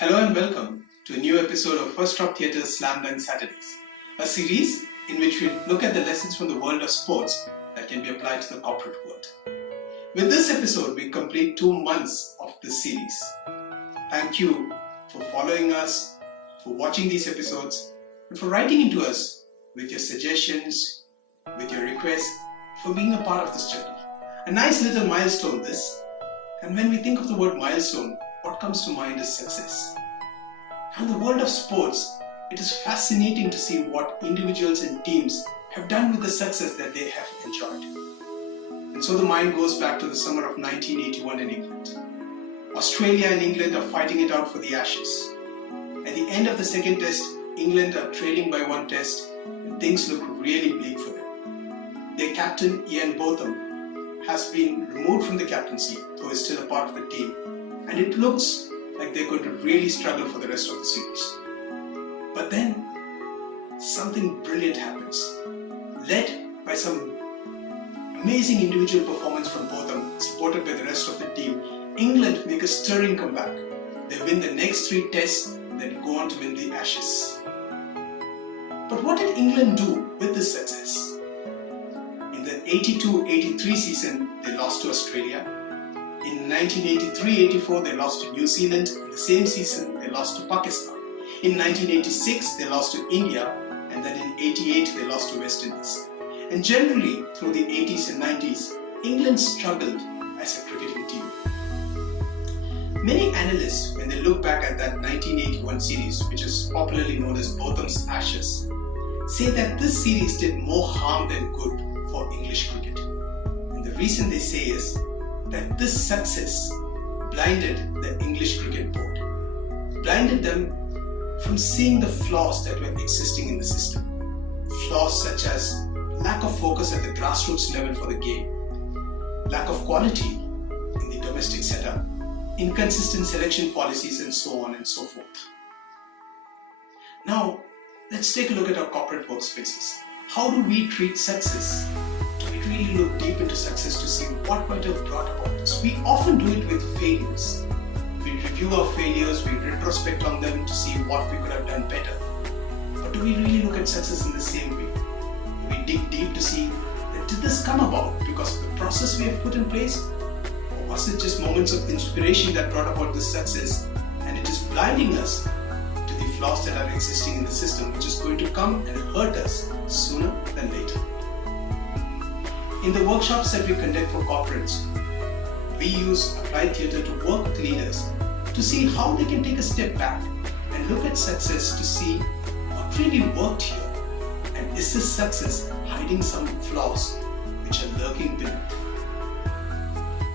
Hello and welcome to a new episode of First Drop Theatre's Slam Dunk Saturdays, a series in which we look at the lessons from the world of sports that can be applied to the corporate world. With this episode, we complete 2 months of this series. Thank you for following us, for watching these episodes, and for writing into us with your suggestions, with your requests, for being a part of this journey. A nice little milestone this, and when we think of the word milestone, what comes to mind is success. Now, in the world of sports, it is fascinating to see what individuals and teams have done with the success that they have enjoyed. And so the mind goes back to the summer of 1981 in England. Australia and England are fighting it out for the Ashes. At the end of the second test, England are trailing by 1 test, and things look really bleak for them. Their captain, Ian Botham, has been removed from the captaincy, though is still a part of the team, and it looks like they're going to really struggle for the rest of the series. But then, something brilliant happens. Led by some amazing individual performance from Botham, supported by the rest of the team, England make a stirring comeback. They win the next 3 tests, then go on to win the Ashes. But what did England do with this success? In the 82-83 season, they lost to Australia. In 1983-84, they lost to New Zealand. In the same season, they lost to Pakistan. In 1986, they lost to India. And then in 88, they lost to West Indies. And generally, through the 80s and 90s, England struggled as a cricketing team. Many analysts, when they look back at that 1981 series, which is popularly known as Botham's Ashes, say that this series did more harm than good for English cricket. And the reason they say is that this success blinded the English cricket board, blinded them from seeing the flaws that were existing in the system. Flaws such as lack of focus at the grassroots level for the game, lack of quality in the domestic setup, inconsistent selection policies, and so on and so forth. Now, let's take a look at our corporate workspaces. How do we treat success? Do we really look deep into success to see what might have brought about this? We often do it with failures. We review our failures, we retrospect on them to see what we could have done better. But do we really look at success in the same way? Do we dig deep to see that did this come about because of the process we have put in place? Or was it just moments of inspiration that brought about this success, and it is blinding us to the flaws that are existing in the system, which is going to come and hurt us sooner than later? In the workshops that we conduct for corporates, we use applied theatre to work with leaders to see how they can take a step back and look at success to see what really worked here, and is this success hiding some flaws which are lurking beneath.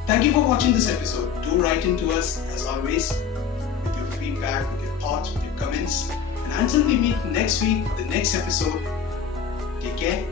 Thank you for watching this episode. Do write into us as always with your feedback, with your thoughts, with your comments, and until we meet next week for the next episode, take care.